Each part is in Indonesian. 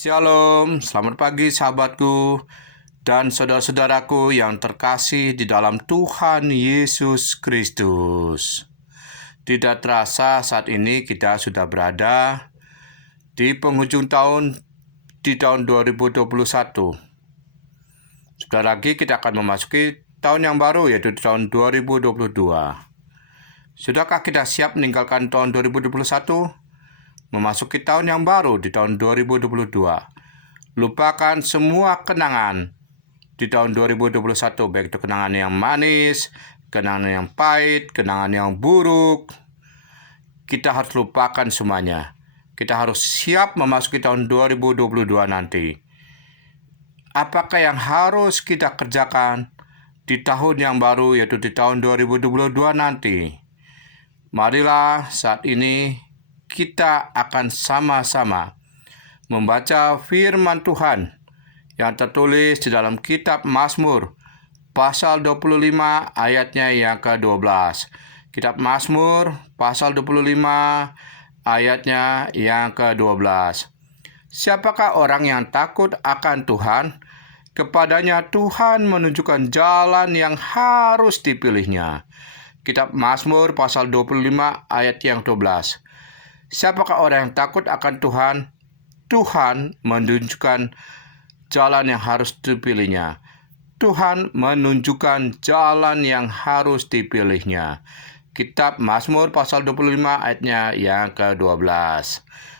Shalom, selamat pagi sahabatku dan saudara-saudaraku yang terkasih di dalam Tuhan Yesus Kristus. Tidak terasa saat ini kita sudah berada di penghujung tahun di tahun 2021. Sudah lagi kita akan memasuki tahun yang baru yaitu di tahun 2022. Sudahkah kita siap meninggalkan tahun 2021? Memasuki tahun yang baru di tahun 2022. Lupakan semua kenangan di tahun 2021, baik itu kenangan yang manis, kenangan yang pahit, kenangan yang buruk. Kita harus lupakan semuanya. Kita harus siap memasuki tahun 2022 nanti. Apakah yang harus kita kerjakan di tahun yang baru, yaitu di tahun 2022 nanti? Marilah saat ini kita akan sama-sama membaca firman Tuhan yang tertulis di dalam kitab Mazmur pasal 25 ayatnya yang ke-12. Kitab Mazmur pasal 25 ayatnya yang ke-12. Siapakah orang yang takut akan Tuhan? Kepadanya Tuhan menunjukkan jalan yang harus dipilihnya. Kitab Mazmur pasal 25 ayat yang 12. Siapakah orang yang takut akan Tuhan? Tuhan menunjukkan jalan yang harus dipilihnya. Tuhan menunjukkan jalan yang harus dipilihnya. Kitab Mazmur pasal 25 ayatnya yang ke-12.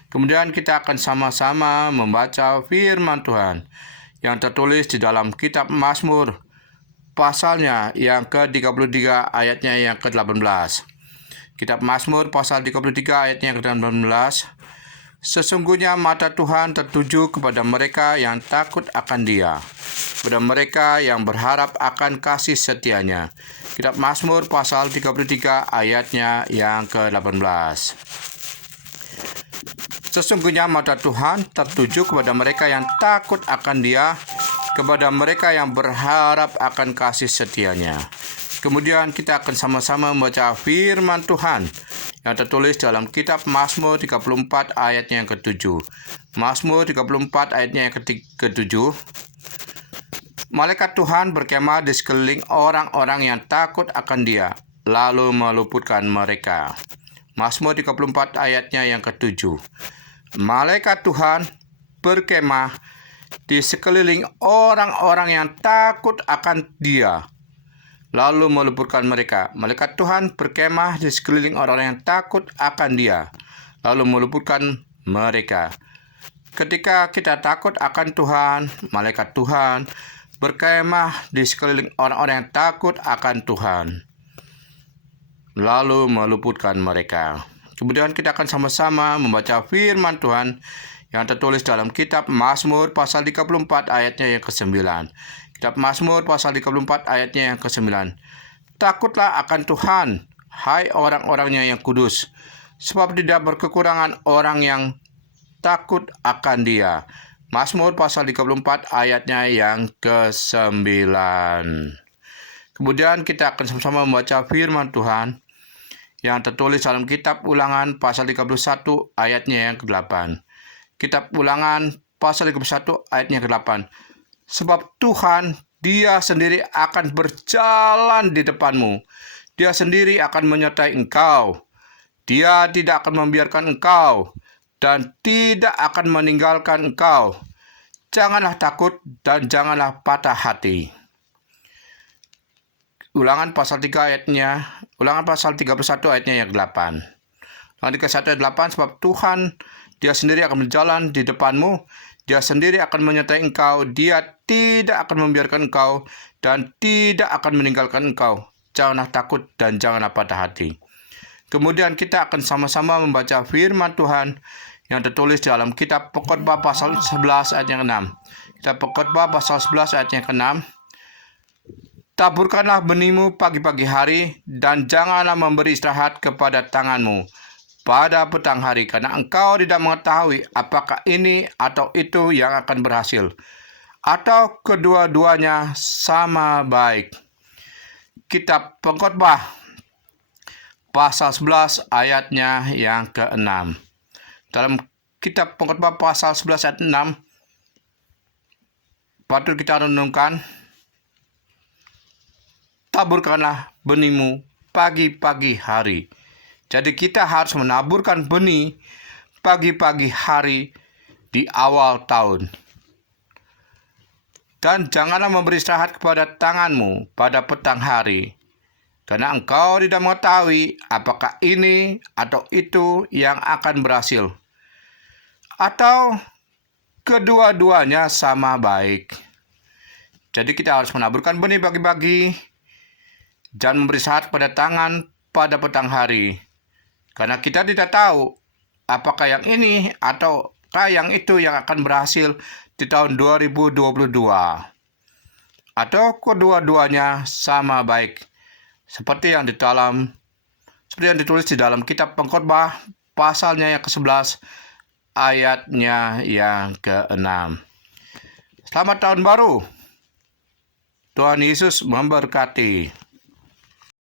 Kemudian kita akan sama-sama membaca firman Tuhan yang tertulis di dalam kitab Mazmur pasalnya yang ke-33 ayatnya yang ke-18. Kitab Mazmur pasal 33 ayatnya yang ke-18. Sesungguhnya mata Tuhan tertuju kepada mereka yang takut akan Dia, kepada mereka yang berharap akan kasih setianya. Kitab Mazmur pasal 33 ayatnya yang ke-18. Sesungguhnya mata Tuhan tertuju kepada mereka yang takut akan Dia, kepada mereka yang berharap akan kasih setianya. Kemudian kita akan sama-sama membaca firman Tuhan yang tertulis dalam kitab Mazmur 34 ayatnya yang ke-7. Mazmur 34 ayatnya yang ke-7. Malaikat Tuhan berkemah di sekeliling orang-orang yang takut akan Dia, lalu meluputkan mereka. Mazmur 34 ayatnya yang ke-7. Malaikat Tuhan berkemah di sekeliling orang-orang yang takut akan Dia, lalu meluputkan mereka. Malaikat Tuhan berkemah di sekeliling orang yang takut akan Dia, lalu meluputkan mereka. Ketika kita takut akan Tuhan, malaikat Tuhan berkemah di sekeliling orang-orang yang takut akan Tuhan, lalu meluputkan mereka. Kemudian kita akan sama-sama membaca firman Tuhan yang tertulis dalam kitab Mazmur pasal 34 ayatnya yang ke-9. Kitab Mazmur pasal 34 ayatnya yang ke-9. Takutlah akan Tuhan, hai orang-orangnya yang kudus, sebab tidak berkekurangan orang yang takut akan Dia. Mazmur pasal 34 ayatnya yang ke-9. Kemudian kita akan sama-sama membaca firman Tuhan yang tertulis dalam kitab Ulangan pasal 31 ayatnya yang ke-8. Kitab Ulangan pasal 31 ayatnya ke-8. Sebab Tuhan, Dia sendiri akan berjalan di depanmu. Dia sendiri akan menyertai engkau. Dia tidak akan membiarkan engkau dan tidak akan meninggalkan engkau. Janganlah takut dan janganlah patah hati. Ulangan pasal 31 ayatnya yang ke-8. Ulangan 31 ayat 8. Sebab Tuhan, Dia sendiri akan berjalan di depanmu. Dia sendiri akan menyertai engkau. Dia tidak akan membiarkan engkau dan tidak akan meninggalkan engkau. Janganlah takut dan janganlah patah hati. Kemudian kita akan sama-sama membaca firman Tuhan yang tertulis dalam kitab Pengkhotbah pasal 11 ayat yang ke-6. Kitab Pengkhotbah pasal 11 ayat yang ke-6. Taburkanlah benihmu pagi-pagi hari dan janganlah memberi istirahat kepada tanganmu pada petang hari, karena engkau tidak mengetahui apakah ini atau itu yang akan berhasil, atau kedua-duanya sama baik. Kitab Pengkhotbah pasal 11 ayatnya yang ke-6. Dalam kitab Pengkhotbah pasal 11 ayat 6, patut kita renungkan, taburkanlah benihmu pagi-pagi hari. Jadi kita harus menaburkan benih pagi-pagi hari di awal tahun. Dan janganlah memberi istirahat kepada tanganmu pada petang hari, karena engkau tidak mengetahui apakah ini atau itu yang akan berhasil, atau kedua-duanya sama baik. Jadi kita harus menaburkan benih pagi-pagi dan memberi istirahat kepada tangan pada petang hari, karena kita tidak tahu apakah yang ini ataukah yang itu yang akan berhasil di tahun 2022, atau kedua-duanya sama baik, seperti yang ditulis di dalam kitab Pengkhotbah pasalnya yang ke-11 ayatnya yang ke-6. Selamat tahun baru. Tuhan Yesus memberkati.